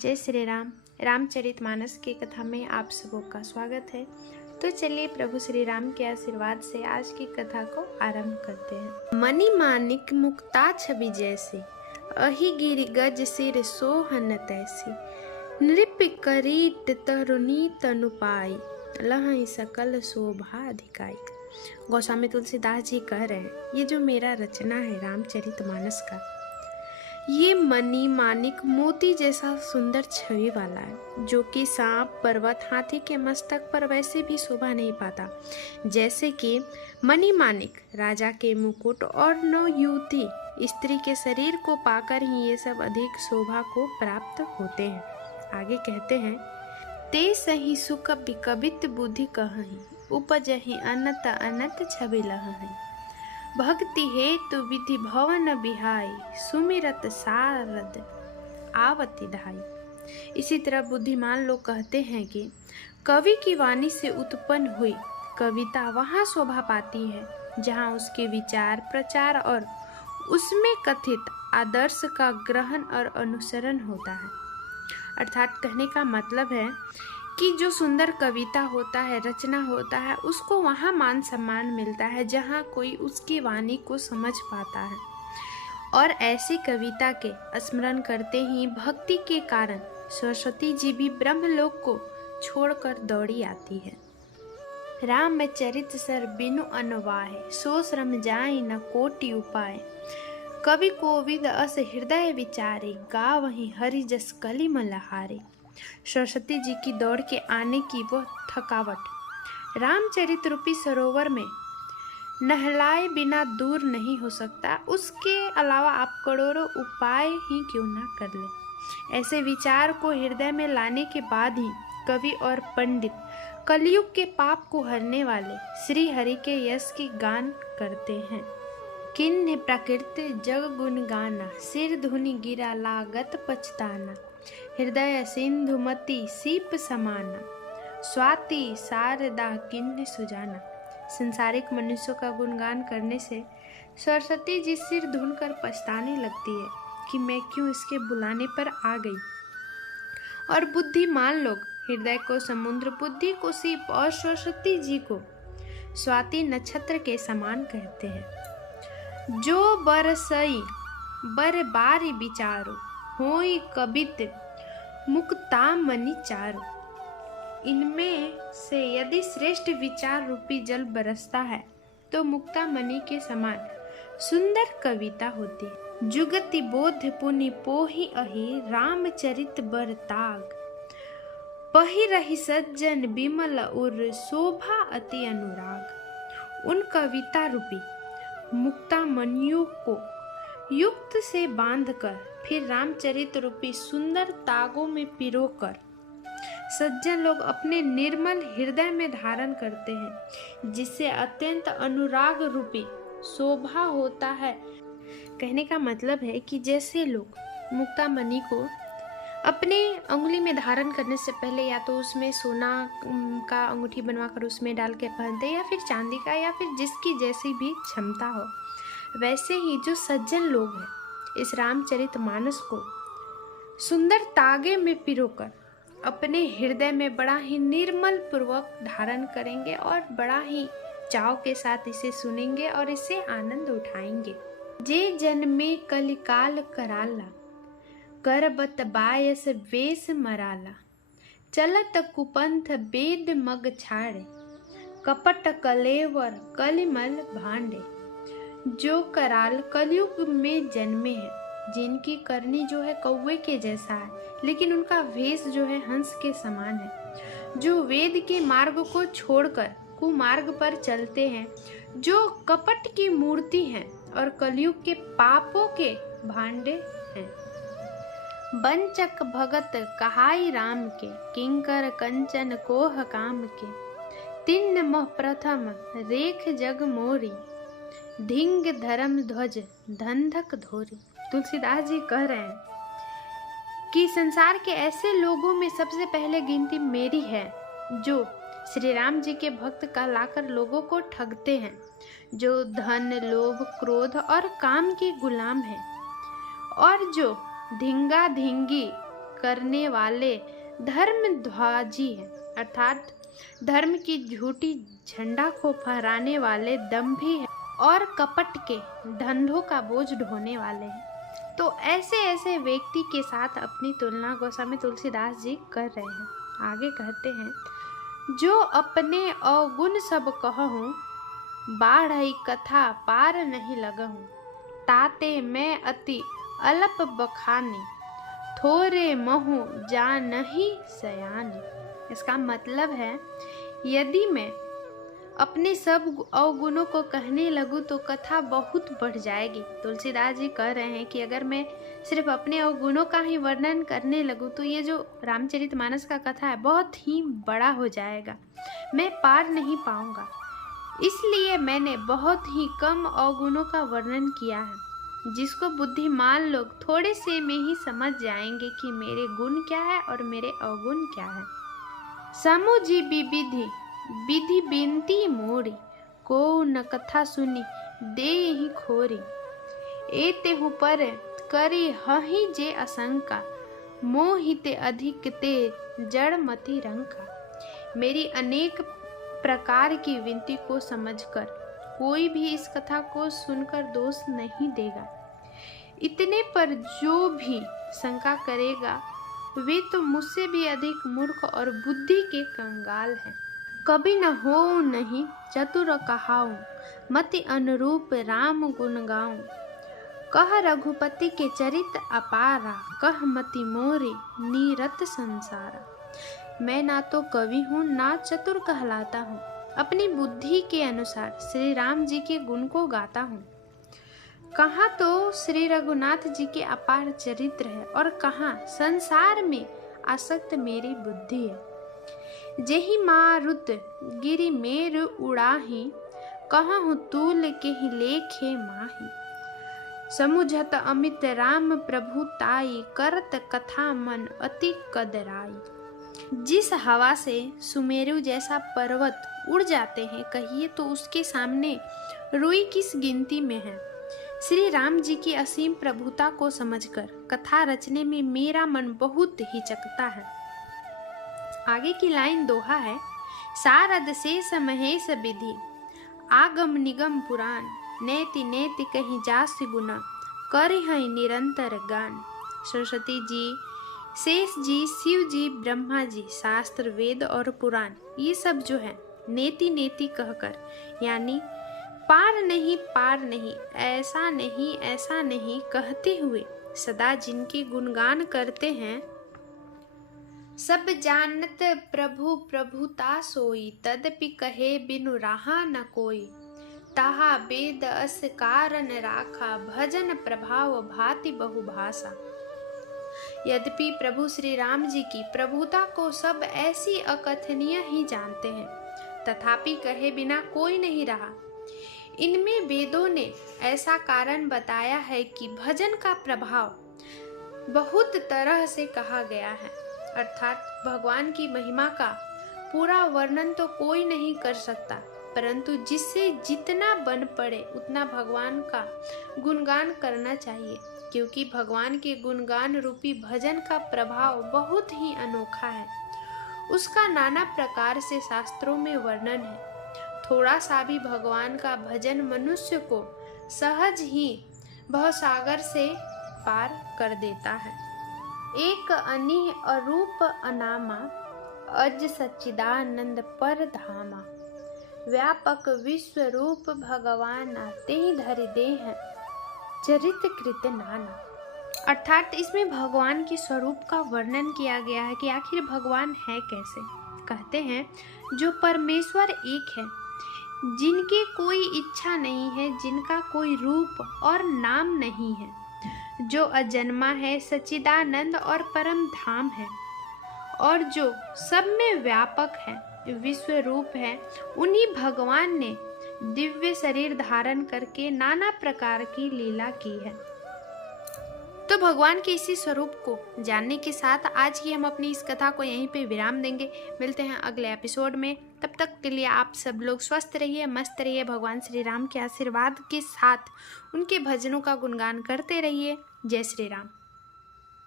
जय श्री राम। रामचरितमानस की कथा में आप सबों का स्वागत है। तो चलिए प्रभु श्री राम के आशीर्वाद से आज की कथा को आरंभ करते हैं। मणि मानिक मुक्ता छवि जैसी, अहि गिरि गज सिर सोहन तैसी। नृप करीट तरुणी तनु पाई, लहई सकल शोभा अधिकाई। गोस्वामी तुलसीदास जी कह रहे हैं, ये जो मेरा रचना है रामचरितमानस का, ये मणि मानिक मोती जैसा सुंदर छवि वाला है, जो कि सांप पर्वत हाथी के मस्तक पर वैसे भी शोभा नहीं पाता। जैसे कि मणि मानिक राजा के मुकुट और नौ युवती स्त्री के शरीर को पाकर ही ये सब अधिक शोभा को प्राप्त होते हैं। आगे कहते हैं, ते सही सुख कवित बुद्धि कहहि, उपजहि अनत अनत छवि लहहि। भक्ति हेतु विधि भवन बिहाई, सुमिरत सारद आवति धाई। इसी तरह बुद्धिमान लोग कहते हैं कि कवि की वाणी से उत्पन्न हुई कविता वहाँ शोभा पाती है जहाँ उसके विचार प्रचार और उसमें कथित आदर्श का ग्रहण और अनुसरण होता है। अर्थात कहने का मतलब है कि जो सुंदर कविता होता है, रचना होता है, उसको वहाँ मान सम्मान मिलता है जहाँ कोई उसकी वाणी को समझ पाता है। और ऐसी कविता के स्मरण करते ही भक्ति के कारण सरस्वती जी भी ब्रह्मलोक को छोड़कर दौड़ी आती है। राम चरित सर बिनु अनवाहे, सो श्रम जाई न कोटि उपाय। कवि कोविद अस हृदय विचारे, गावहि हरि जस कलिम लहारे। सरस्वती जी की दौड़ के आने की वह थकावट रामचरित रूपी सरोवर में नहलाए बिना दूर नहीं हो सकता। उसके अलावा आप करोड़ों उपाय ही क्यों ना कर ले। ऐसे विचार को हृदय में लाने के बाद ही कवि और पंडित कलयुग के पाप को हरने वाले श्री हरि के यश की गान करते हैं। किन्ह प्रकृति जग गुण गाना, सिर धुनि गिरा लागत पछताना। हृदय सिंधुमती सीप समाना, स्वाति शारदा किन्ह सुजाना। संसारिक मनुष्यों का गुणगान करने से सरस्वती जी सिर धुनकर पछताने लगती है कि मैं क्यों इसके बुलाने पर आ गई। और बुद्धिमान लोग हृदय को समुद्र, बुद्धि को सीप और सरस्वती जी को स्वाति नक्षत्र के समान कहते हैं। जो बरसई बर बारी विचारो, होई कबित मुक्ता मणि चारो। इनमें से यदि श्रेष्ठ विचार रूपी जल बरसता है तो मुक्ता मणि के समान सुंदर कविता होती है। जुगति बोध पुनि पोहि अहि, रामचरित बर ताग। पहि रही सज्जन बिमल उर, शोभा अति अनुराग। उन कविता रूपी मुक्ता मणियों को युक्त से बांधकर फिर रामचरित रूपी सुंदर तागों में पिरोकर सज्जन लोग अपने निर्मल हृदय में धारण करते हैं, जिससे अत्यंत अनुराग रूपी शोभा होता है। कहने का मतलब है कि जैसे लोग मुक्ता मणि को अपने अंगुली में धारण करने से पहले या तो उसमें सोना का अंगूठी बनवाकर उसमें डाल के पहनते, या फिर चांदी का, या फिर जिसकी जैसी भी क्षमता हो, वैसे ही जो सज्जन लोग हैं इस रामचरितमानस को सुंदर तागे में पिरोकर अपने हृदय में बड़ा ही निर्मल पूर्वक धारण करेंगे और बड़ा ही चाव के साथ इसे सुनेंगे और इससे आनंद उठाएंगे। जे जन्मे कलिकाल कराला, करबत बायस वेश मराला। चलत कुपंथ वेद मग छाड़े, कपट कलेवर कलिमल भांडे। जो कराल कलयुग में जन्मे हैं, जिनकी करनी जो है कौवे के जैसा है, लेकिन उनका वेश जो है हंस के समान है। जो वेद के मार्ग को छोड़कर कुमार्ग पर चलते हैं, जो कपट की मूर्ति हैं और कलयुग के पापों के भांडे हैं। बंचक भगत कहाई राम के, किंकर कंचन कोह काम के। तिन्न मोह प्रथम रेख जग मोरी, धिंग धर्म ध्वज धंधक धोरी। तुलसीदास जी कह रहे हैं कि संसार के ऐसे लोगों में सबसे पहले गिनती मेरी है, जो श्री राम जी के भक्त का लाकर लोगों को ठगते हैं, जो धन लोभ क्रोध और काम के गुलाम हैं, और जो धिंगा धिंगी करने वाले धर्मध्वजी हैं, अर्थात धर्म की झूठी झंडा को फहराने वाले दंभी हैं और कपट के धंधों का बोझ ढोने वाले हैं। तो ऐसे ऐसे व्यक्ति के साथ अपनी तुलना गोस्वामी तुलसीदास जी कर रहे हैं। आगे कहते हैं, जो अपने अवगुण सब कहूँ, बाढ़ई कथा पार नहीं लगहूँ। ताते मैं अति अल्प बखानी, थोरे महु जानहि सयानी। इसका मतलब है, यदि मैं अपने सब अवगुणों को कहने लगूं तो कथा बहुत बढ़ जाएगी। तुलसीदास जी कह रहे हैं कि अगर मैं सिर्फ अपने अवगुणों का ही वर्णन करने लगूं तो ये जो रामचरितमानस का कथा है बहुत ही बड़ा हो जाएगा, मैं पार नहीं पाऊंगा। इसलिए मैंने बहुत ही कम अवगुणों का वर्णन किया है, जिसको बुद्धिमान लोग थोड़े से में ही समझ जाएंगे कि मेरे गुण क्या है और मेरे अवगुण क्या है। समुझी विधि विधि बिनती मोरी, को न कथा सुनी दे ही खोरी। एते हु पर करी हहि जे आशंका, मोहिते अधिक ते जड़ मति रंका। मेरी अनेक प्रकार की विनती को समझकर कोई भी इस कथा को सुनकर दोष नहीं देगा। इतने पर जो भी शंका करेगा वे तो मुझसे भी अधिक मूर्ख और बुद्धि के कंगाल हैं। कभी न हो नहीं चतुर कहाऊं, मति अनुरूप राम गुण गाऊं। कह रघुपति के चरित अपारा, कह मति मोरे नीरत संसारा। मैं ना तो कवि हूँ ना चतुर कहलाता हूँ, अपनी बुद्धि के अनुसार श्री राम जी के गुण को गाता हूँ। कहाँ तो श्री रघुनाथ जी के अपार चरित्र है और कहाँ संसार में आसक्त मेरी बुद्धि है। जेहि मारुत गिरि मेर उड़ाही, कहूँ तूल के ही लेखे माही। समुझत अमित राम प्रभु ताई, करत कथा मन अति कदराई। जिस हवा से सुमेरु जैसा पर्वत उड़ जाते हैं, कहिए तो उसके सामने रुई किस गिनती में है। श्री राम जी की असीम प्रभुता को समझकर कथा रचने में मेरा मन बहुत हिचकता है। आगे की लाइन दोहा है, सारद शेष महेश विधि, आगम निगम पुराण, नेति नेति कहीं जासि गुना, कर है निरंतर गान। सरस्वती जी, शेष जी, शिव जी, ब्रह्मा जी, शास्त्र, वेद और पुराण, ये सब जो है नेति नेति कहकर, यानी पार नहीं, ऐसा नहीं कहते हुए सदा जिनके गुणगान करते हैं। सब जानत प्रभु प्रभुता सोई, तदपि कहे बिनु राहा न कोई। ताहा वेद अस कारण राखा, भजन प्रभाव भाति बहुभाषा। यद्यपि प्रभु श्री राम जी की प्रभुता को सब ऐसी अकथनीय ही जानते हैं, तथापि कहे बिना कोई नहीं रहा। इनमें वेदों ने ऐसा कारण बताया है कि भजन का प्रभाव बहुत तरह से कहा गया है, अर्थात भगवान की महिमा का पूरा वर्णन तो कोई नहीं कर सकता, परंतु जिससे जितना बन पड़े उतना भगवान का गुणगान करना चाहिए, क्योंकि भगवान के गुणगान रूपी भजन का प्रभाव बहुत ही अनोखा है। उसका नाना प्रकार से शास्त्रों में वर्णन है। थोड़ा सा भी भगवान का भजन मनुष्य को सहज ही भवसागर से पार कर देता है। एक अनिह अरूप अनामा, अज सच्चिदानंद पर धामा। व्यापक विश्व रूप भगवान, तेहि धरि देह चरित कृत नाना। अर्थात इसमें भगवान के स्वरूप का वर्णन किया गया है कि आखिर भगवान है कैसे। कहते हैं, जो परमेश्वर एक है, जिनकी कोई इच्छा नहीं है, जिनका कोई रूप और नाम नहीं है, जो अजन्मा है, सच्चिदानंद और परम धाम है, और जो सब में व्यापक है, विश्व रूप है, उन्हीं भगवान ने दिव्य शरीर धारण करके नाना प्रकार की लीला की है। तो भगवान के इसी स्वरूप को जानने के साथ आज की हम अपनी इस कथा को यहीं पे विराम देंगे। मिलते हैं अगले एपिसोड में। तब तक के लिए आप सब लोग स्वस्थ रहिए, मस्त रहिए, भगवान श्री राम के आशीर्वाद के साथ उनके भजनों का गुणगान करते रहिए। जय श्री राम।